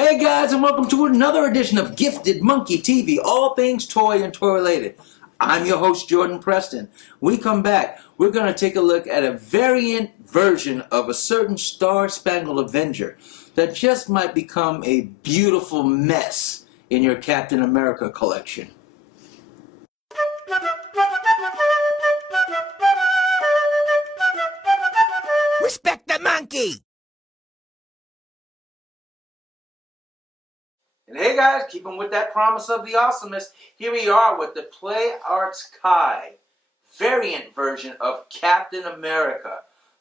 Hey guys, and welcome to another edition of Gifted Monkey TV, all things toy and toy related. I'm your host, Jordan Preston. We come back, we're going to take a look at a variant version of a certain Star-Spangled Avenger that just might become a beautiful mess in your Captain America collection. Respect the monkey! And hey guys, keeping with that promise of the awesomeness, here we are with the Play Arts Kai variant version of Captain America.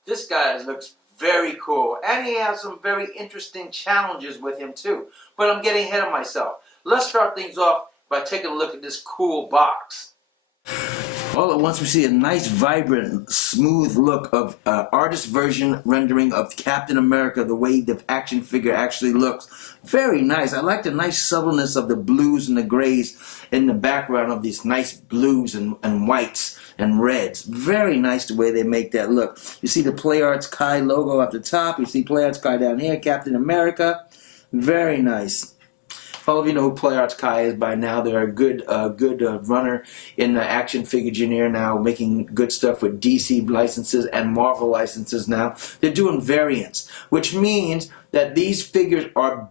This guy looks very cool, and he has some very interesting challenges with him too. But I'm getting ahead of myself. Let's start things off by taking a look at this cool box. All at once we see a nice, vibrant, smooth look of artist version rendering of Captain America, the way the action figure actually looks. Very nice. I like the nice subtleness of the blues and the grays in the background of these nice blues and whites and reds. Very nice the way they make that look. You see the Play Arts Kai logo at the top. You see Play Arts Kai down here, Captain America. Very nice. All of you know who Play Arts Kai is by now. They're a good runner in the action figure genre now, making good stuff with DC licenses and Marvel licenses now. They're doing variants, which means that these figures are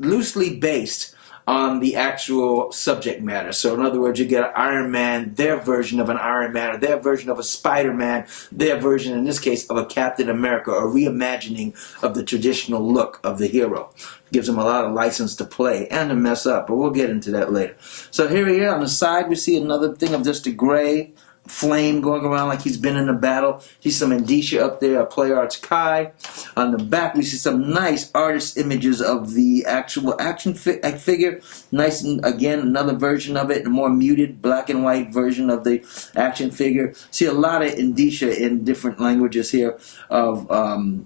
loosely based on the actual subject matter. So in other words, you get an Iron Man, their version of an Iron Man, or their version of a Spider-Man, their version, in this case, of a Captain America, a reimagining of the traditional look of the hero. Gives them a lot of license to play and to mess up, but we'll get into that later. So here we are on the side, we see another thing of just a gray flame going around like he's been in a battle. See some indicia up there, a Play Arts Kai. On the back we see some nice artist images of the actual action figure. Nice, and again, another version of it, a more muted black and white version of the action figure. See a lot of indicia in different languages here of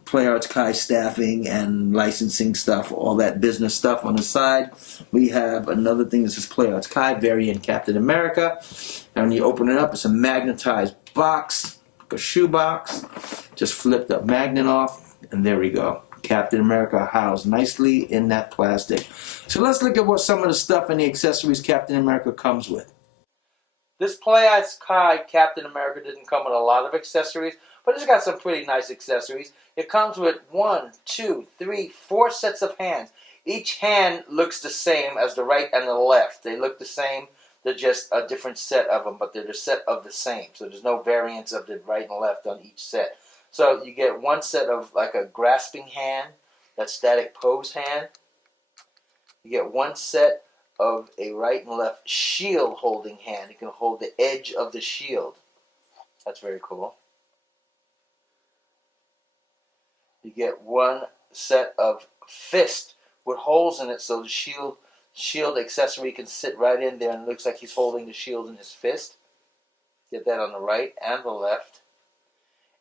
Play Arts Kai staffing and licensing stuff, all that business stuff. On the side we have another thing that says Play Arts Kai variant Captain America. And when you open it up, it's a magnetized box, like a shoe box. Just flip the magnet off, and there we go. Captain America housed nicely in that plastic. So let's look at what some of the stuff and the accessories Captain America comes with. This Play Arts Kai Captain America didn't come with a lot of accessories, but it's got some pretty nice accessories. It comes with 1, 2, 3, 4 sets of hands. Each hand looks the same as the right and the left. They look the same. They're just a different set of them, but they're the set of the same. So there's no variance of the right and left on each set. So you get one set of like a grasping hand, that static pose hand. You get one set of a right and left shield holding hand. You can hold the edge of the shield. That's very cool. You get one set of fist with holes in it so the shield accessory can sit right in there, and it looks like he's holding the shield in his fist. Get that on the right and the left.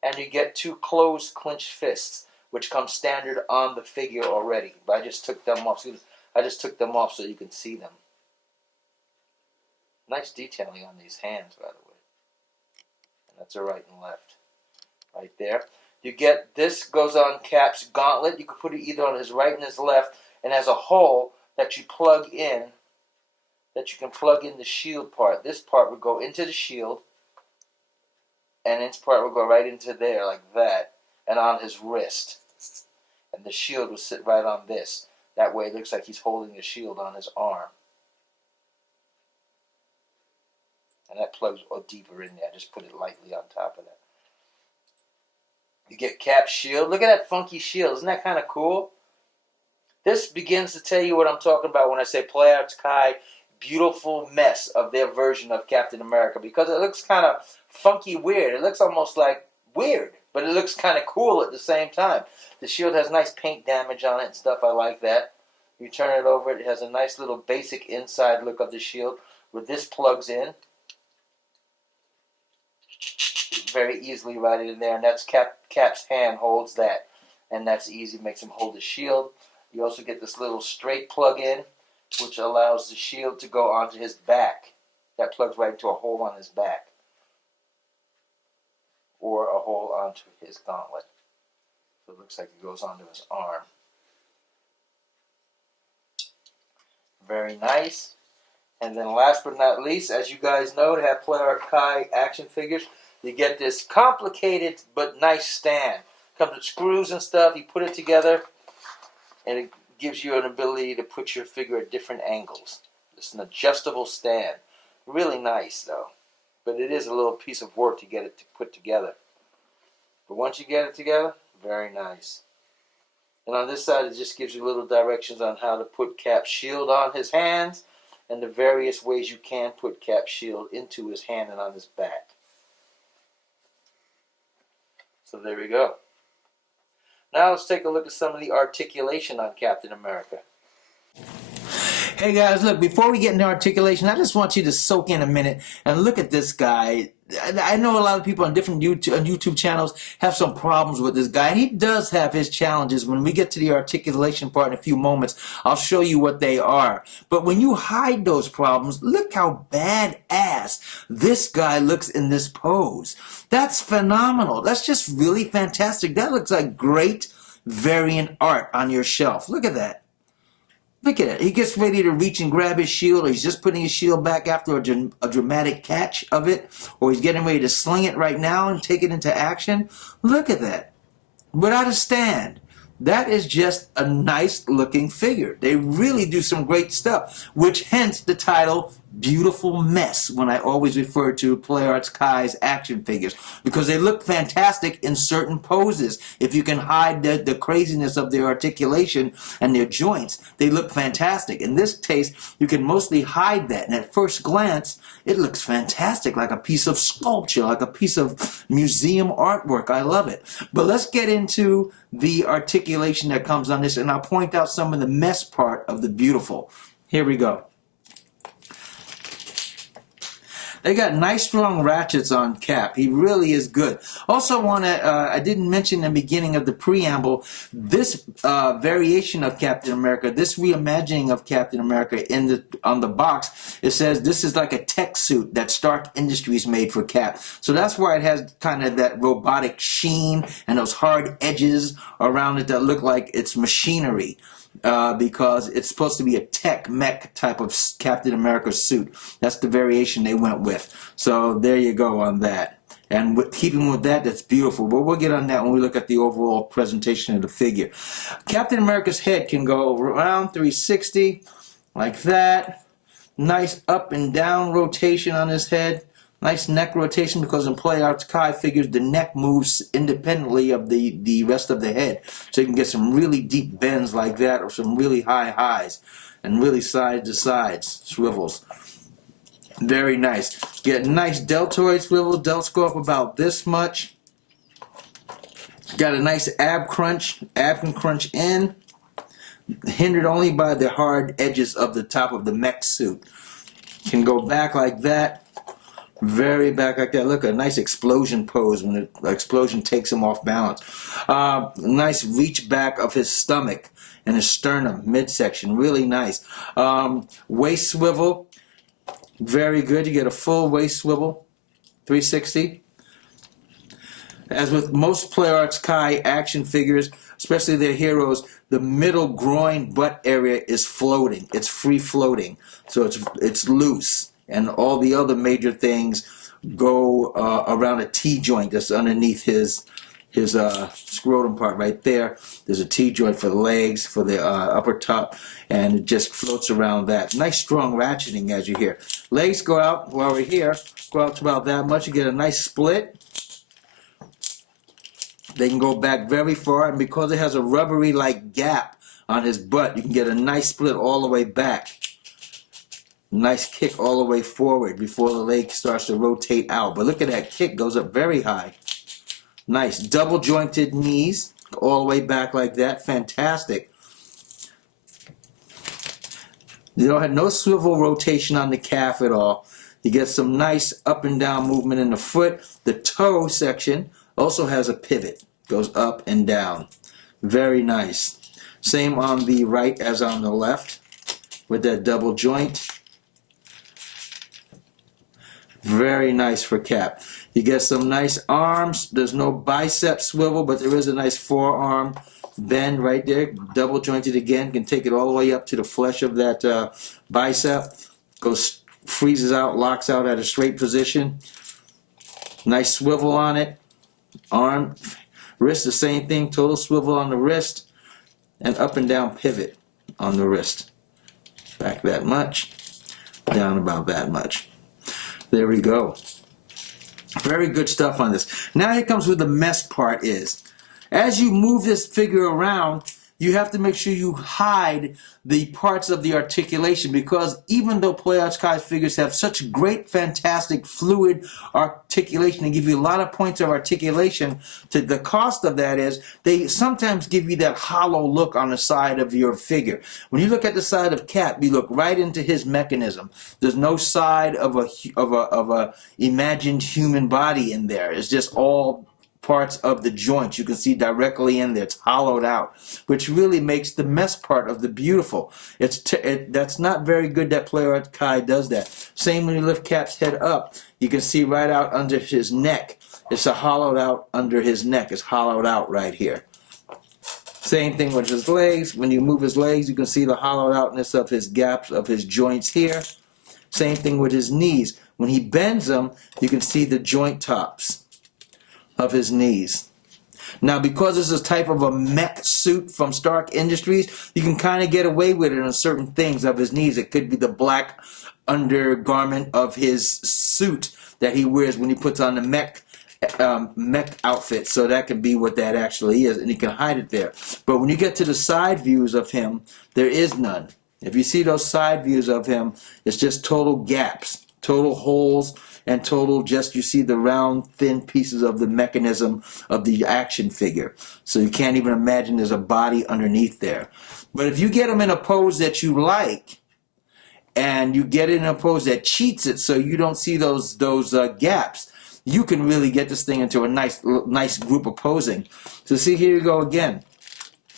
And you get 2 closed clenched fists, which come standard on the figure already. But I just took them off. So you can see them. Nice detailing on these hands, by the way. And that's a right and left. Right there. You get, this goes on Cap's gauntlet. You can put it either on his right and his left, and has a hole that you plug in, that you can plug in the shield part. This part would go into the shield, and this part would go right into there like that, and on his wrist. And the shield would sit right on this. That way it looks like he's holding the shield on his arm. And that plugs deeper in there. I just put it lightly on top of that. You get Cap's shield. Look at that funky shield. Isn't that kind of cool? This begins to tell you what I'm talking about when I say Play Arts Kai, beautiful mess of their version of Captain America, because it looks kind of funky weird. It looks almost like weird, but it looks kind of cool at the same time. The shield has nice paint damage on it and stuff. I like that. You turn it over, it has a nice little basic inside look of the shield where this plugs in. Very easily right in there, and that's Cap's hand holds that, and that's easy, makes him hold the shield. You also get this little straight plug-in, which allows the shield to go onto his back. That plugs right into a hole on his back, or a hole onto his gauntlet. So it looks like it goes onto his arm. Very nice. And then last but not least, as you guys know, to have Play Art Kai action figures, you get this complicated but nice stand. Comes with screws and stuff. You put it together, and it gives you an ability to put your figure at different angles. It's an adjustable stand. Really nice, though. But it is a little piece of work to get it to put together. But once you get it together, very nice. And on this side, it just gives you little directions on how to put Cap's shield on his hands, and the various ways you can put Cap's shield into his hand and on his back. So there we go. Now let's take a look at some of the articulation on Captain America. Hey guys, look, before we get into articulation, I just want you to soak in a minute and look at this guy. I know a lot of people on different YouTube channels have some problems with this guy, and he does have his challenges. When we get to the articulation part in a few moments, I'll show you what they are. But when you hide those problems, look how badass this guy looks in this pose. That's phenomenal. That's just really fantastic. That looks like great variant art on your shelf. Look at that. Look at it. He gets ready to reach and grab his shield, or he's just putting his shield back after a dramatic catch of it, or he's getting ready to sling it right now and take it into action. Look at that. Without a stand. That is just a nice looking figure. They really do some great stuff, which hence the title Beautiful Mess when I always refer to Play Arts Kai's action figures, because they look fantastic in certain poses. If you can hide the craziness of their articulation and their joints, they look fantastic. In this case, you can mostly hide that, and at first glance, it looks fantastic, like a piece of sculpture, like a piece of museum artwork. I love it. But let's get into the articulation that comes on this, and I'll point out some of the mess part of the beautiful. Here we go. They got nice strong ratchets on Cap. He really is good. Also want to, I didn't mention in the beginning of the preamble, this variation of Captain America, this reimagining of Captain America on the box, it says this is like a tech suit that Stark Industries made for Cap. So that's why it has kind of that robotic sheen and those hard edges around it that look like it's machinery. Because it's supposed to be a tech mech type of Captain America suit. That's the variation they went with. So there you go on that. And keeping with that, that's beautiful. But we'll get on that when we look at the overall presentation of the figure. Captain America's head can go around 360, like that. Nice up and down rotation on his head. Nice neck rotation, because in Play Arts Kai figures, the neck moves independently of the rest of the head. So you can get some really deep bends like that, or some really high highs, and really side to sides swivels. Very nice. Get nice deltoid swivels. Delts go up about this much. Got a nice ab crunch. Ab can crunch in. Hindered only by the hard edges of the top of the mech suit. Can go back like that. Very back like that. Look, a nice explosion pose when the explosion takes him off balance. Nice reach back of his stomach and his sternum, midsection. Really nice. Waist swivel. Very good. You get a full waist swivel. 360. As with most Play Arts Kai action figures, especially their heroes, the middle groin butt area is floating. It's free floating. So it's loose. And all the other major things go around a T-joint that's underneath his scrotum part right there. There's a T-joint for the legs, for the upper top, and it just floats around that. Nice strong ratcheting as you hear. Legs go out while we're here, go out to about that much. You get a nice split. They can go back very far, and because it has a rubbery-like gap on his butt, you can get a nice split all the way back. Nice kick all the way forward before the leg starts to rotate out. But look at that kick, goes up very high. Nice double jointed knees all the way back like that. Fantastic. You don't have no swivel rotation on the calf at all. You get some nice up and down movement in the foot. The toe section also has a pivot. Goes up and down. Very nice. Same on the right as on the left with that double joint. Very nice for Cap. You get some nice arms. There's no bicep swivel, but there is a nice forearm bend right there, double jointed again, can take it all the way up to the flesh of that bicep, goes, freezes out, locks out at a straight position, nice swivel on it, arm, wrist, the same thing, total swivel on the wrist, and up and down pivot on the wrist. Back that much, down about that much. There we go. Very good stuff on this. Now here comes where the mess part is. As you move this figure around, you have to make sure you hide the parts of the articulation, because even though Play Arts Kai's figures have such great, fantastic, fluid articulation, they give you a lot of points of articulation, the cost of that is they sometimes give you that hollow look on the side of your figure. When you look at the side of Cap, you look right into his mechanism. There's no side of a imagined human body in there. It's just all parts of the joint. You can see directly in there. It's hollowed out, which really makes the mess part of the beautiful. That's not very good that Play Arts Kai does that. Same when you lift Cap's head up. You can see right out under his neck. It's a hollowed out under his neck. It's hollowed out right here. Same thing with his legs. When you move his legs, you can see the hollowed outness of his gaps, of his joints here. Same thing with his knees. When he bends them, you can see the joint tops of his knees. Now, because this is a type of a mech suit from Stark Industries, you can kind of get away with it on certain things of his knees. It could be the black undergarment of his suit that he wears when he puts on the mech outfit. So that can be what that actually is, and he can hide it there. But when you get to the side views of him, there is none. If you see those side views of him, it's just total gaps, total holes, and total just, you see the round, thin pieces of the mechanism of the action figure. So you can't even imagine there's a body underneath there. But if you get him in a pose that you like, and you get it in a pose that cheats it so you don't see those gaps, you can really get this thing into a nice group of posing. So see, here you go again.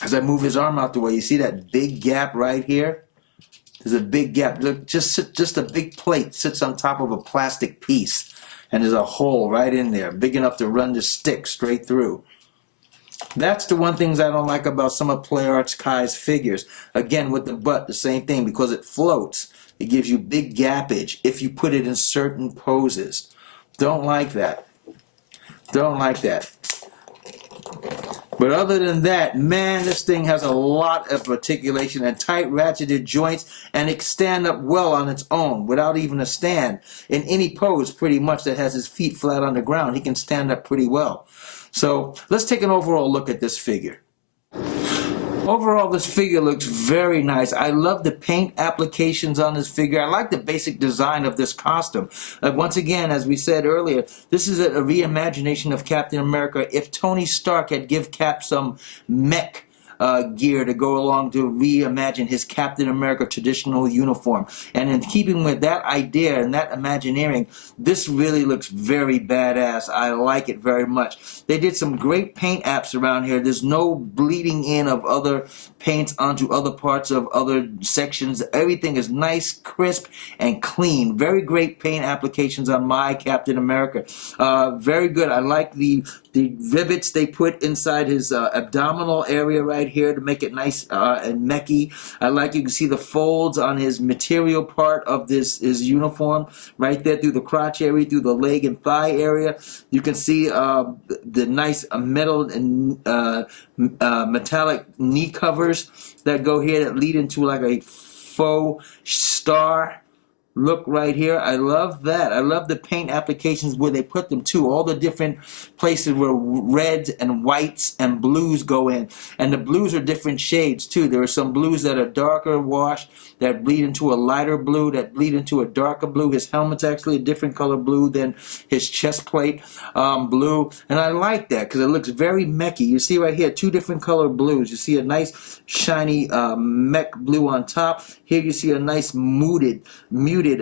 As I move his arm out the way, you see that big gap right here? There's a big gap. Look, just a big plate sits on top of a plastic piece, and there's a hole right in there, big enough to run the stick straight through. That's the one things I don't like about some of Play Arts Kai's figures. Again, with the butt, the same thing, because it floats. It gives you big gappage if you put it in certain poses. Don't like that. Don't like that. But other than that, man, this thing has a lot of articulation and tight ratcheted joints, and it can stand up well on its own without even a stand. In any pose, pretty much, that has his feet flat on the ground, he can stand up pretty well. So let's take an overall look at this figure. Overall, this figure looks very nice. I love the paint applications on this figure. I like the basic design of this costume. Once again, as we said earlier, this is a reimagination of Captain America. If Tony Stark had give Cap some mech gear to go along to reimagine his Captain America traditional uniform. And in keeping with that idea and that imagineering, this really looks very badass. I like it very much. They did some great paint apps around here. There's no bleeding in of other paints onto other parts of other sections. Everything is nice, crisp, and clean. Very great paint applications on my Captain America. Very good. I like the rivets they put inside his abdominal area right here to make it nice and mechy. I like, you can see the folds on his material part of his uniform right there through the crotch area, through the leg and thigh area. You can see the nice metal and metallic knee covers that go here that lead into like a faux star look right here. I love that. I love the paint applications where they put them too. All the different places where reds and whites and blues go in. And the blues are different shades too. There are some blues that are darker washed, that bleed into a lighter blue, that bleed into a darker blue. His helmet's actually a different color blue than his chest plate blue. And I like that because it looks very mechy. You see right here, two different color blues. You see a nice shiny mech blue on top. Here you see a nice muted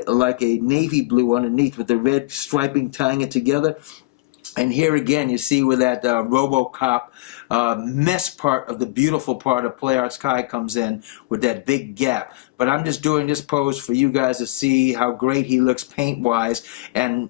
like a navy blue underneath with the red striping tying it together. And here again, you see where that RoboCop mess part of the beautiful part of Play Arts Kai comes in with that big gap. But I'm just doing this pose for you guys to see how great he looks paint-wise and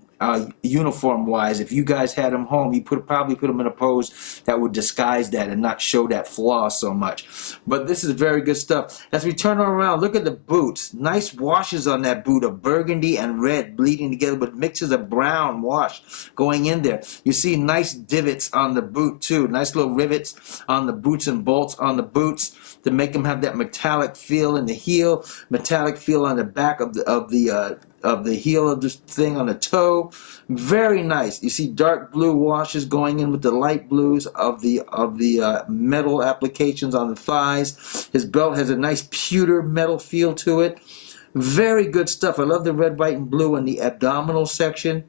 uniform-wise. If you guys had him home, you probably put him in a pose that would disguise that and not show that flaw so much. But this is very good stuff. As we turn around, look at the boots. Nice washes on that boot of burgundy and red bleeding together with mixes of brown wash going in there. You see nice divots on the boot too. Nice little rivets on the boots and bolts on the boots to make them have that metallic feel in the heel, metallic feel on the back of the heel of this thing on the toe. Very nice. You see dark blue washes going in with the light blues of the metal applications on the thighs. His belt has a nice pewter metal feel to it. Very good stuff. I love the red, white, and blue in the abdominal section.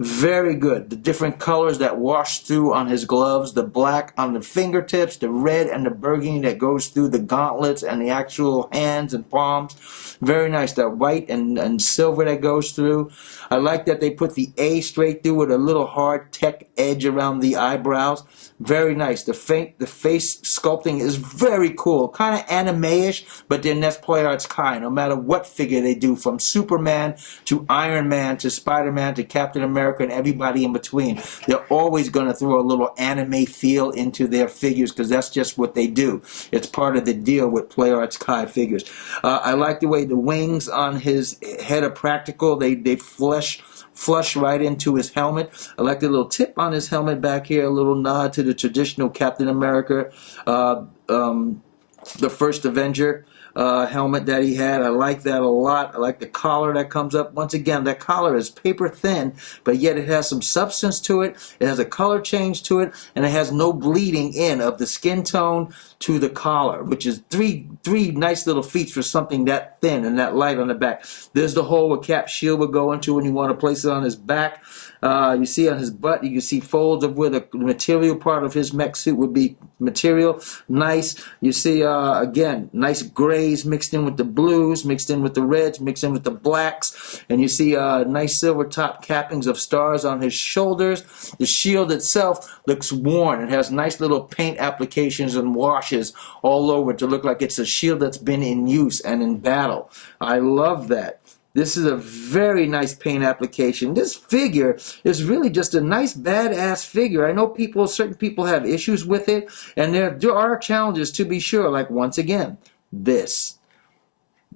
Very good. The different colors that wash through on his gloves, the black on the fingertips, the red and the burgundy that goes through the gauntlets and the actual hands and palms. Very nice. That white and silver that goes through. I like that they put the A straight through with a little hard tech edge around the eyebrows. Very nice. The face sculpting is very cool. Kind of anime-ish, but then that's Play Arts Kai. No matter what figure they do, from Superman to Iron Man to Spider-Man to Captain America and everybody in between, they're always going to throw a little anime feel into their figures because that's just what they do. It's part of the deal with Play Arts Kai figures. I like the way the wings on his head are practical. They flush right into his helmet. I like the little tip on his helmet back here, a little nod to the traditional Captain America, the first Avenger helmet that he had. I like that a lot. I like the collar that comes up. Once again, that collar is paper thin, but yet it has some substance to it. It has a color change to it, and it has no bleeding in of the skin tone to the collar, which is three nice little feats for something that thin and that light on the back. There's the hole where Cap's shield would go into when you want to place it on his back. You see on his butt, you can see folds of where the material part of his mech suit would be material. Nice. You see, again, nice grays mixed in with the blues, mixed in with the reds, mixed in with the blacks. And you see nice silver top cappings of stars on his shoulders. The shield itself looks worn. It has nice little paint applications and washes all over it to look like it's a shield that's been in use and in battle. I love that. This is a very nice paint application. This figure is really just a nice badass figure. I know certain people have issues with it, and there are challenges to be sure, like once again, this.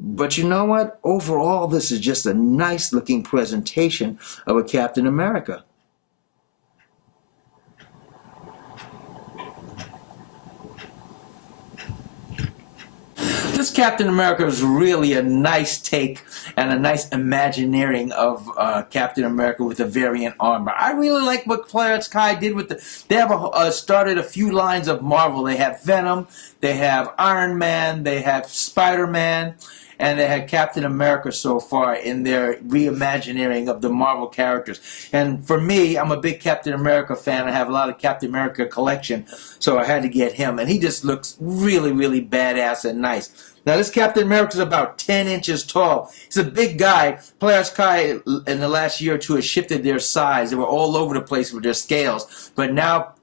But you know what? Overall, this is just a nice looking presentation of a Captain America. This Captain America is really a nice take and a nice imagineering of Captain America with a variant armor. I really like what Play Arts Kai did with they have started a few lines of Marvel. They have Venom, they have Iron Man, they have Spider-Man, and they had Captain America so far in their reimagining of the Marvel characters. And for me, I'm a big Captain America fan. I have a lot of Captain America collection, so I had to get him. And he just looks really, really badass and nice. Now, this Captain America is about 10 inches tall. He's a big guy. Play Arts Kai in the last year or two has shifted their size. They were all over the place with their scales. But now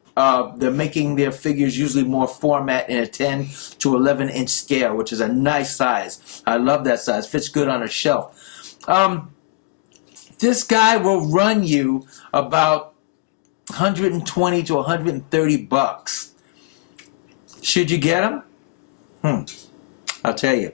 they're making their figures usually more format in a 10 to 11 inch scale, which is a nice size. I love that size. Fits good on a shelf. This guy will run you about 120 to 130 bucks. Should you get him? I'll tell you.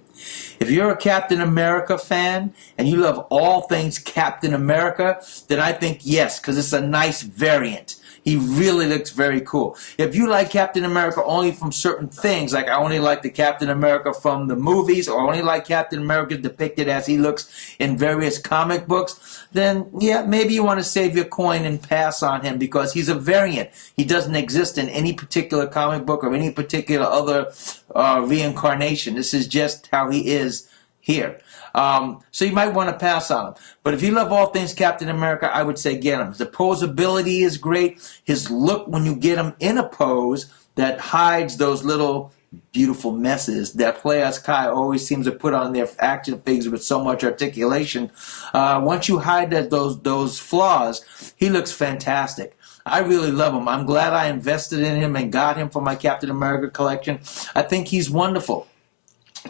If you're a Captain America fan and you love all things Captain America, then I think yes, because it's a nice variant. He really looks very cool. If you like Captain America only from certain things, like I only like the Captain America from the movies, or only like Captain America depicted as he looks in various comic books, then yeah, maybe you want to save your coin and pass on him because he's a variant. He doesn't exist in any particular comic book or any particular other reincarnation. This is just how he is here. So you might want to pass on him. But if you love all things Captain America, I would say get him. The posability is great. His look when you get him in a pose that hides those little beautiful messes that Play Arts Kai always seems to put on their action figures with so much articulation. Once you hide those flaws, he looks fantastic. I really love him. I'm glad I invested in him and got him for my Captain America collection. I think he's wonderful.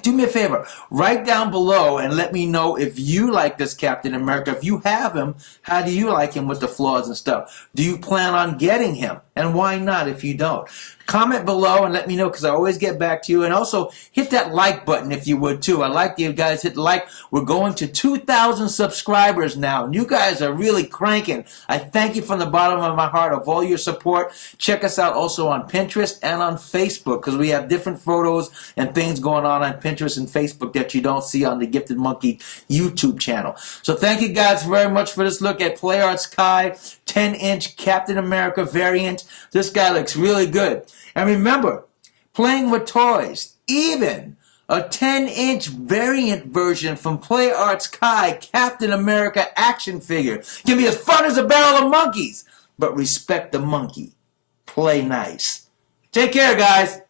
Do me a favor, write down below and let me know if you like this Captain America. If you have him, how do you like him with the flaws and stuff? Do you plan on getting him? And why not if you don't? Comment below and let me know, because I always get back to you. And also hit that like button if you would too. I'd like you guys hit like. We're going to 2,000 subscribers now. And you guys are really cranking. I thank you from the bottom of my heart of all your support. Check us out also on Pinterest and on Facebook, because we have different photos and things going on Pinterest and Facebook that you don't see on the Gifted Monkey YouTube channel. So thank you guys very much for this look at Play Arts Kai 10-inch Captain America variant. This guy looks really good. And remember, playing with toys, even a 10-inch variant version from Play Arts Kai Captain America action figure can be as fun as a barrel of monkeys. But respect the monkey. Play nice. Take care, guys.